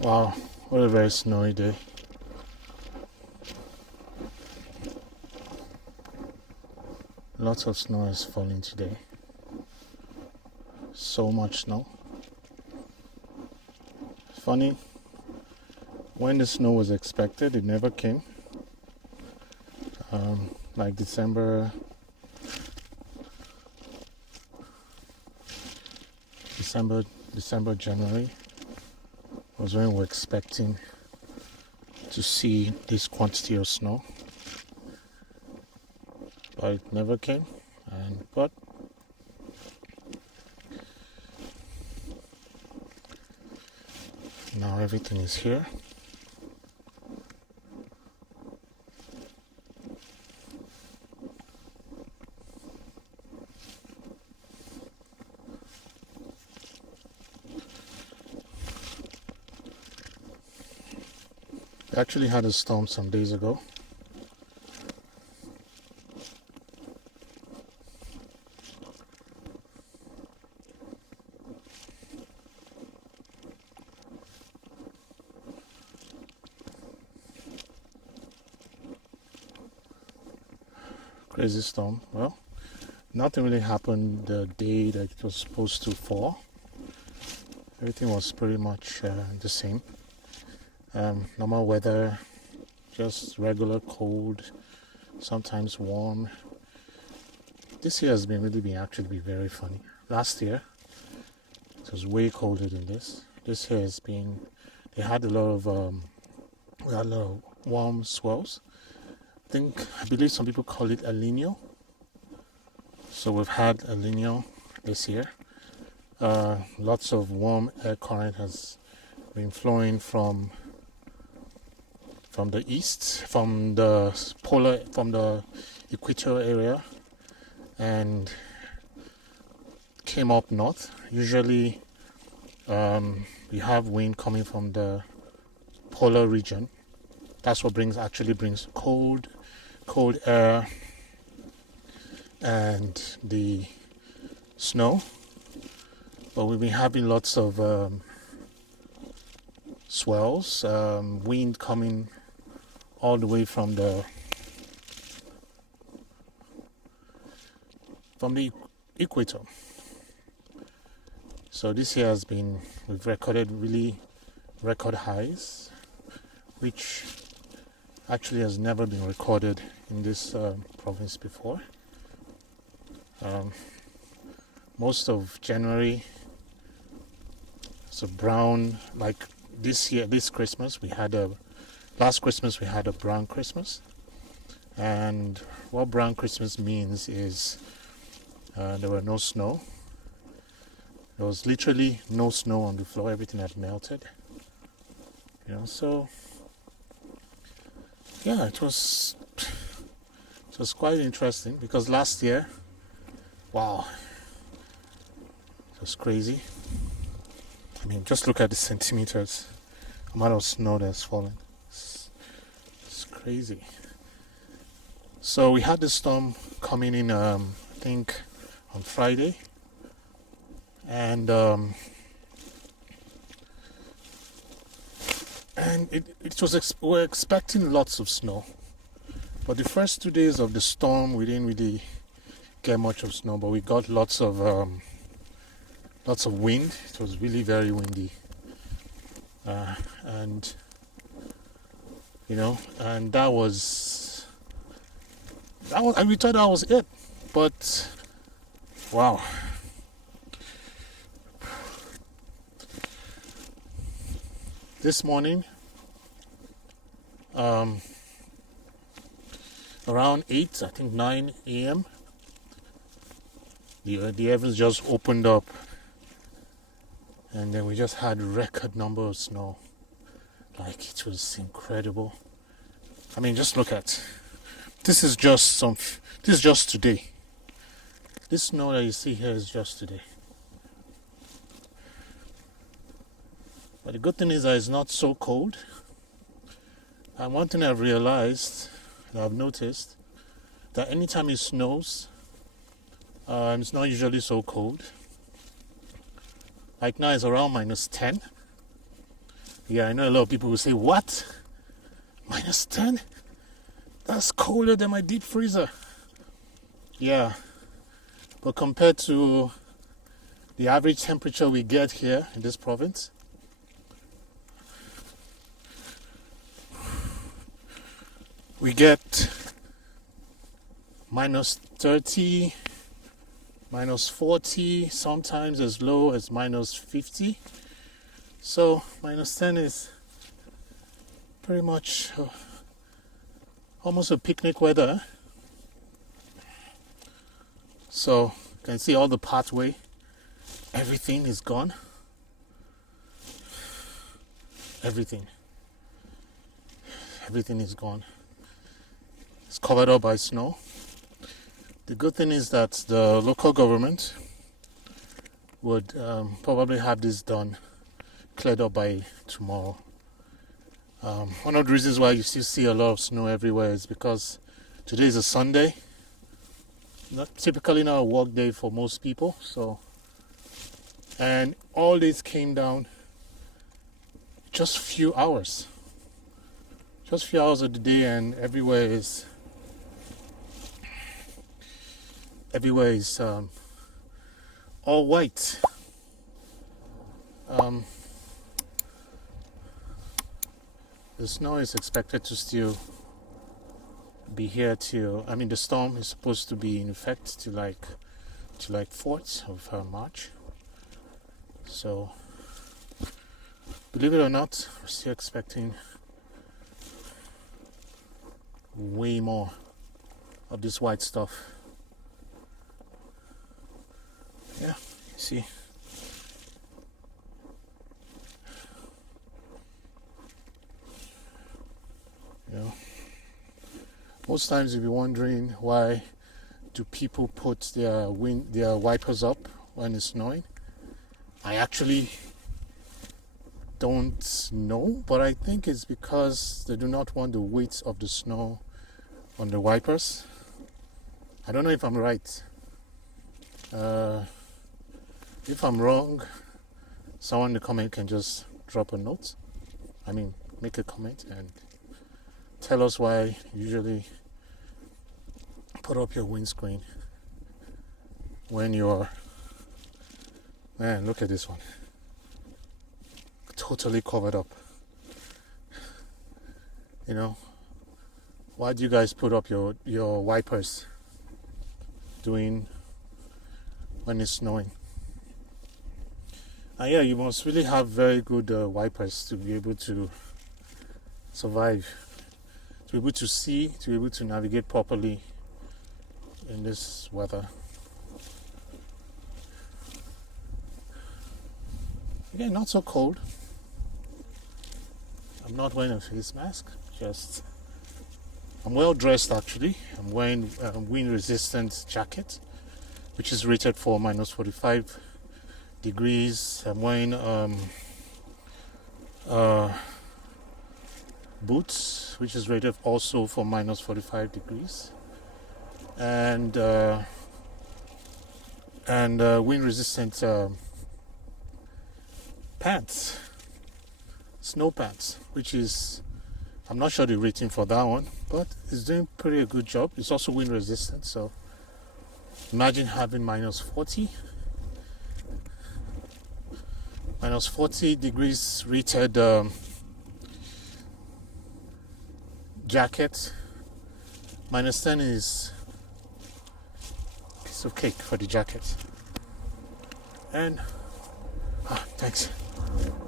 Wow, what a very snowy day. Lots of snow is falling today. So much snow. Funny, when the snow was expected, it never came. Like December, January was when we were expecting to see this quantity of snow, but it never came. But now everything is here. We actually had a storm some days ago. Crazy storm. Well, nothing really happened the day that it was supposed to fall. Everything was pretty much the same. Normal weather, just regular cold, sometimes warm. This year has been actually very funny. Last year it was way colder than this. This year has been, they had a lot of warm swells. I believe some people call it El Nino. So we've had El Nino this year. Lots of warm air current has been flowing from the east, from the equator area, and came up north. Usually we have wind coming from the polar region. That's what brings cold air and the snow. But we've been having lots of swells, wind coming all the way from the equator. So this year we've recorded really record highs, which actually has never been recorded in this province before. Most of January, so brown. Like last Christmas we had a brown Christmas. And what brown Christmas means is there were no snow. There was literally no snow on the floor. Everything had melted. So yeah, it was quite interesting, because last year, wow, it was crazy. I mean, just look at the centimeters, amount of snow that's fallen. It's crazy. So we had the storm coming in, I think on Friday, and we're expecting lots of snow. But the first 2 days of the storm, we didn't really get much of snow, but we got lots of wind. It was really very windy, and that was, and we thought that was it, but wow. This morning, around 9 a.m., the heavens just opened up, and then we just had record number of snow. Like, it was incredible. I mean, just look at this. Is just today. This snow that you see here is just today. But the good thing is that it's not so cold. And one thing I've realized, and I've noticed, that anytime it snows, it's not usually so cold. Like now it's around -10. Yeah, I know a lot of people will say, what? -10? That's colder than my deep freezer. Yeah, but compared to the average temperature we get here in this province, we get -30, -40, sometimes as low as -50. So -10 is pretty much almost a picnic weather. So you can see all the pathway, everything is gone. Everything is gone. It's covered up by snow. The good thing is that the local government would probably have this done, cleared up by tomorrow. One of the reasons why you still see a lot of snow everywhere is because today is a Sunday, typically not a work day for most people. So, and all this came down just few hours of the day, and everywhere is all white. The snow is expected to still be here till, I mean, the storm is supposed to be in effect till like 4th of March. So, believe it or not, we're still expecting way more of this white stuff. Yeah, see. You know, most times you'll be wondering, why do people put their wipers up when it's snowing? I actually don't know, but I think it's because they do not want the weight of the snow on the wipers. I don't know if I'm right. If I'm wrong, someone in the comment can just drop a note. I mean, make a comment and tell us why you usually put up your windscreen when you're... Man, look at this one. Totally covered up. You know, why do you guys put up your wipers when it's snowing? And yeah, you must really have very good wipers to be able to survive, to be able to see, to be able to navigate properly in this weather. Again, not so cold. I'm not wearing a face mask, I'm well dressed actually. I'm wearing a wind resistant jacket, which is rated for -45 degrees. I'm wearing boots, which is rated also for -45 degrees, and wind resistant pants, snow pants, which is, I'm not sure the rating for that one, but it's doing pretty a good job. It's also wind resistant, so imagine having -40 degrees rated jacket. -10 is a piece of cake for the jacket. And thanks.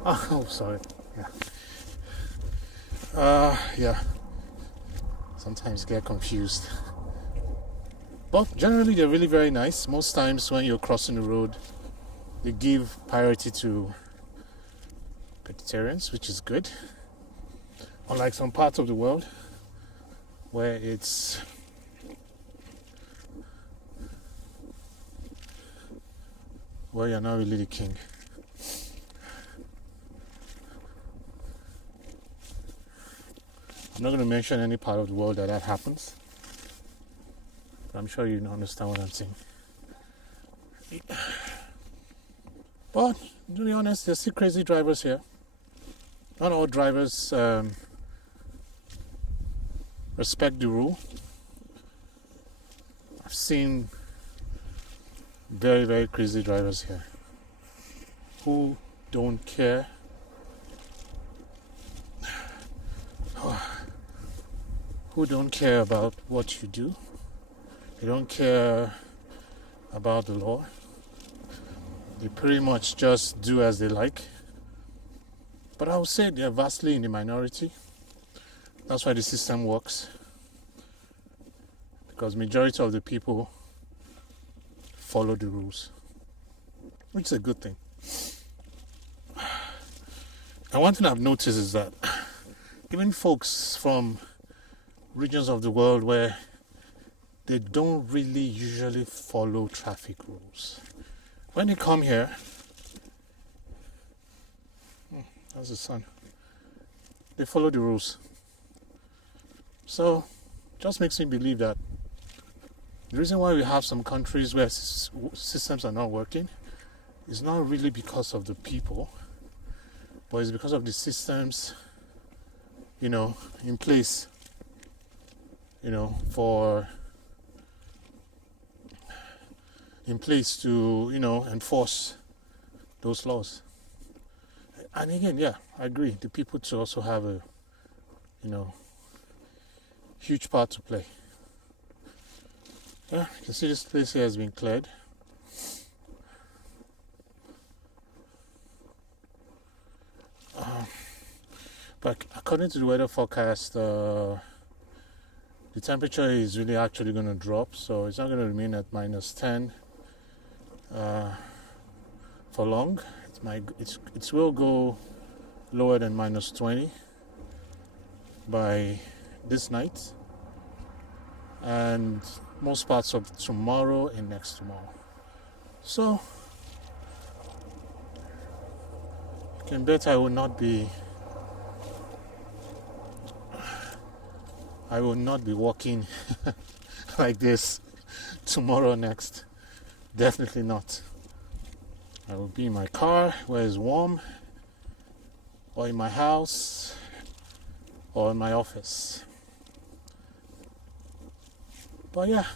Oh, sorry. Yeah. Sometimes get confused. But generally they're really very nice. Most times when you're crossing the road, they give priority to pedestrians, which is good. Unlike some parts of the world where you're not really the king. I'm not going to mention any part of the world that happens, but I'm sure you understand what I'm saying. But to be honest, there's still crazy drivers here. not all drivers respect the rule. I've seen very, very crazy drivers here who don't care about what you do. They don't care about the law. They pretty much just do as they like. But I would say they're vastly in the minority. That's why the system works. Because majority of the people follow the rules, which is a good thing. And one thing I've noticed is that even folks from regions of the world where they don't really usually follow traffic rules, when they come here, that's the sun, they follow the rules. So just makes me believe that the reason why we have some countries where systems are not working is not really because of the people, but it's because of the systems, in place, to, enforce those laws. And again, yeah, I agree. The people to also have a, huge part to play. Yeah, you can see this place here has been cleared. But according to the weather forecast, the temperature is really actually going to drop, so it's not going to remain at -10 for long. It will go lower than -20 by this night, and most parts of tomorrow and next tomorrow. So you can bet I will not be walking like this tomorrow next. Definitely not. I will be in my car where it's warm, or in my house, or in my office. But yeah,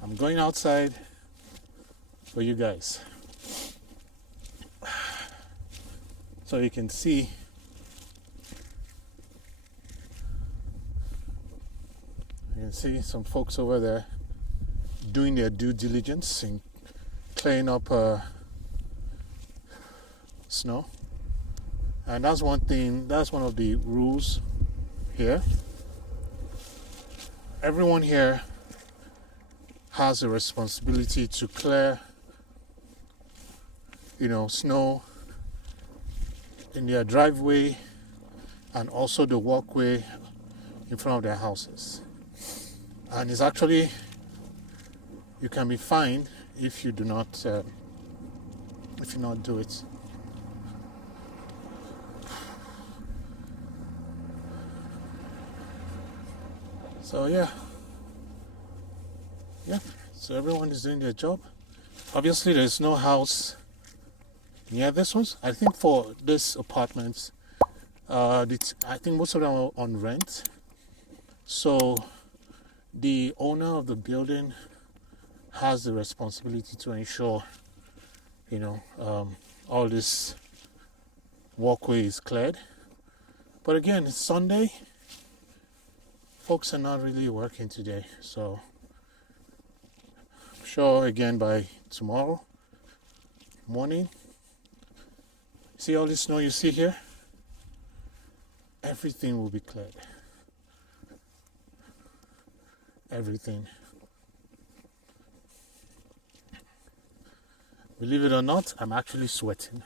I'm going outside for you guys, so you can see some folks over there doing their due diligence in clearing up snow. And that's one of the rules here. Everyone here has a responsibility to clear, snow in their driveway and also the walkway in front of their houses. And it's actually, you can be fined if you do not, do it. So yeah, so everyone is doing their job. Obviously, there's no house near this one. I think for this apartment, I think most of them are on rent. So the owner of the building has the responsibility to ensure, all this walkway is cleared. But again, it's Sunday. Folks are not really working today, so I'm sure again by tomorrow morning, see all this snow you see here? Everything will be cleared. Everything. Believe it or not, I'm actually sweating.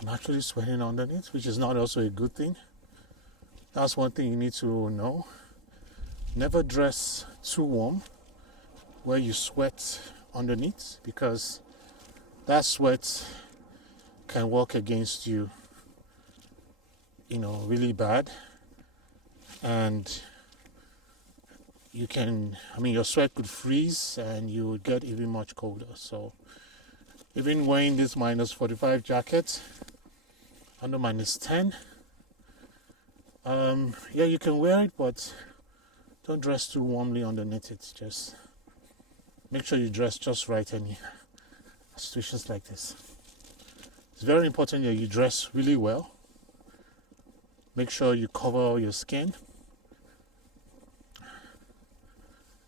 I'm actually sweating underneath, which is not also a good thing. That's one thing you need to know. Never dress too warm where you sweat underneath, because that sweat can work against you, really bad. And you can, your sweat could freeze and you would get even much colder. So even wearing this minus 45 jacket under minus 10, yeah, you can wear it, but don't dress too warmly underneath it. Just make sure you dress just right in situations like this. It's very important that you dress really well. Make sure you cover all your skin,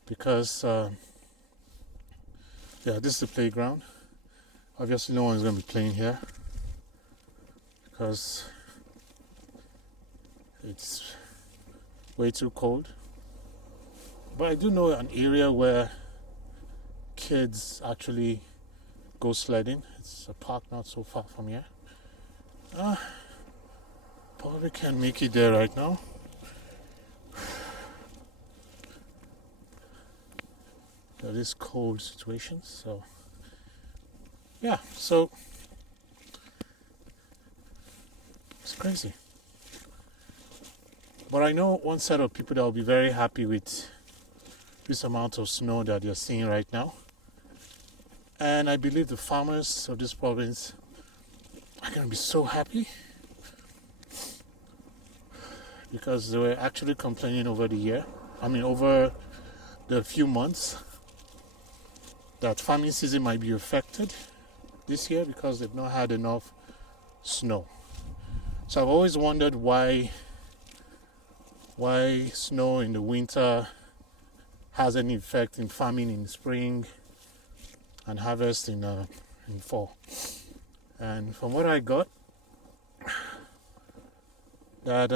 because yeah, this is the playground. Obviously no one's going to be playing here because it's way too cold. But I do know an area where kids actually go sledding. It's a park not so far from here. Probably can't make it there right now. There is cold situations, so yeah, so it's crazy. But I know one set of people that will be very happy with this amount of snow that you're seeing right now. And I believe the farmers of this province are going to be so happy, because they were actually complaining over over the few months, that farming season might be affected this year because they've not had enough snow. So I've always wondered why snow in the winter has any effect in farming in spring and harvest in fall. And from what I got, that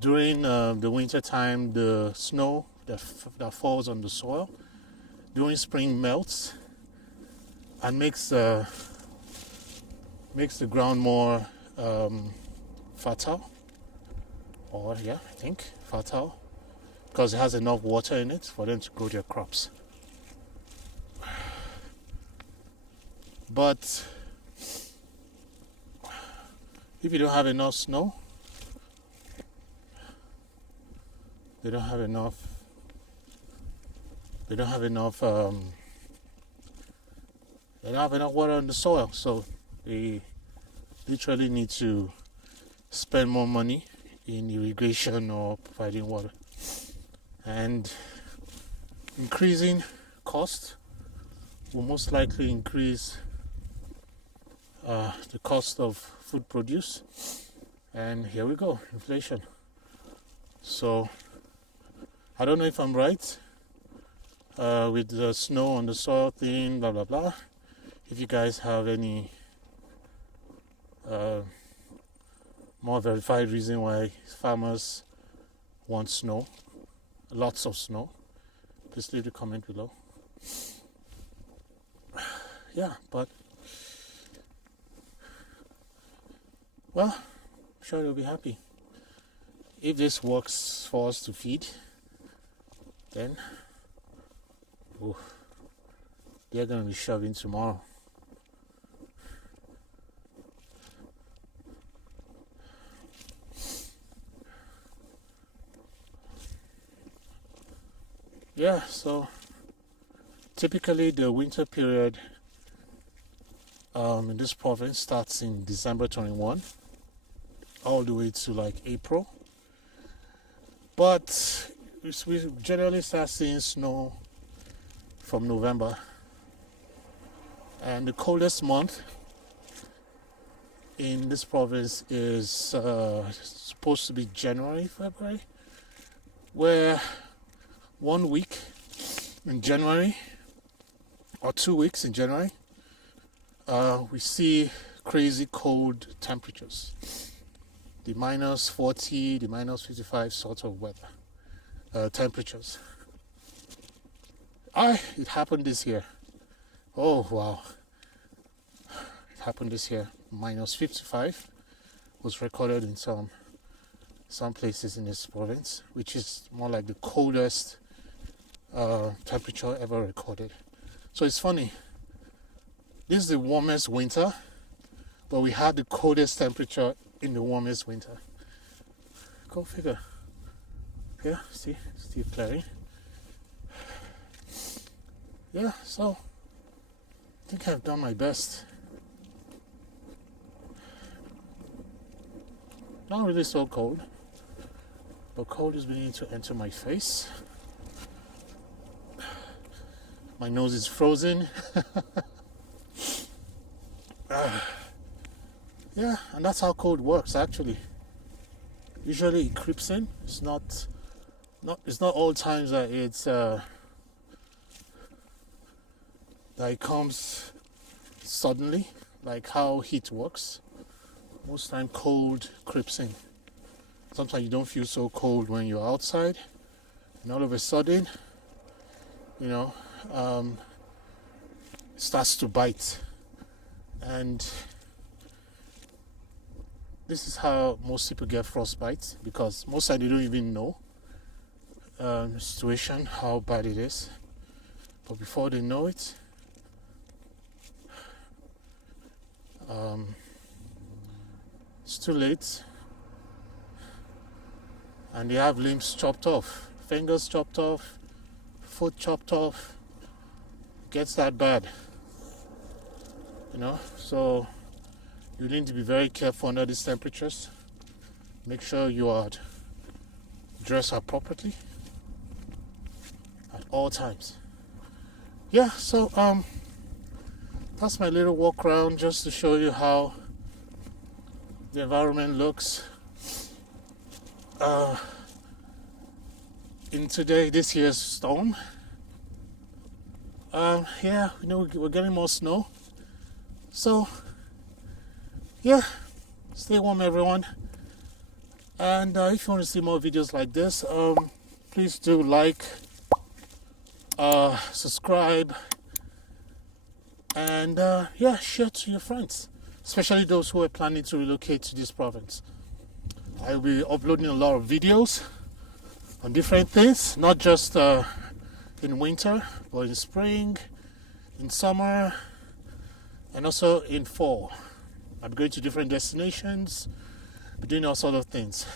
during the winter time, the snow that falls on the soil during spring melts and makes the ground more fertile, fertile, because it has enough water in it for them to grow their crops. But if you don't have enough snow, they don't have enough water in the soil, so they literally need to spend more money in irrigation or providing water. And increasing cost will most likely increase the cost of food produce, and here we go, inflation. So I don't know if I'm right with the snow on the soil thing, blah blah blah. If you guys have any more verified reason why farmers want snow, lots of snow, please leave a comment below. Yeah, but well, I'm sure they'll be happy. If this works for us to feed, then they're going to be shoving tomorrow. Yeah, so typically the winter period in this province starts in December 21 all the way to like April. But we generally start seeing snow from November. And the coldest month in this province is supposed to be January, February, where 1 week in January or 2 weeks in January, we see crazy cold temperatures. The minus 40, the minus 55 sort of weather, temperatures. It happened this year. Oh, wow. It happened this year. Minus 55 was recorded in some places in this province, which is more like the coldest temperature ever recorded. So it's funny. This is the warmest winter, but we had the coldest temperature in the warmest winter. Go figure. Yeah, see, still clearing. Yeah, so I think I've done my best. Not really so cold, but cold is beginning to enter my face. My nose is frozen. Yeah, and that's how cold works actually. Usually it creeps in. It's not all times that that it comes suddenly, like how heat works. Most time cold creeps in. Sometimes you don't feel so cold when you're outside, and all of a sudden, you know, it starts to bite. And this is how most people get frostbite, because most times they don't even know the situation, how bad it is. But before they know it, it's too late, and they have limbs chopped off, fingers chopped off, foot chopped off. Gets that bad, so you need to be very careful under these temperatures. Make sure you are dressed appropriately at all times. Yeah, so that's my little walk around, just to show you how the environment looks in this year's storm. Yeah, we're getting more snow, so yeah, stay warm everyone. And if you want to see more videos like this, please do like, subscribe, and share to your friends, especially those who are planning to relocate to this province. I'll be uploading a lot of videos on different things, not just in winter, but in spring, in summer, and also in fall. I'm going to different destinations, doing all sorts of things.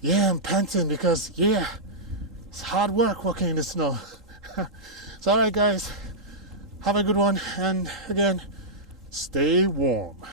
Yeah, I'm panting because it's hard work walking in the snow. So alright guys, have a good one, and again, stay warm.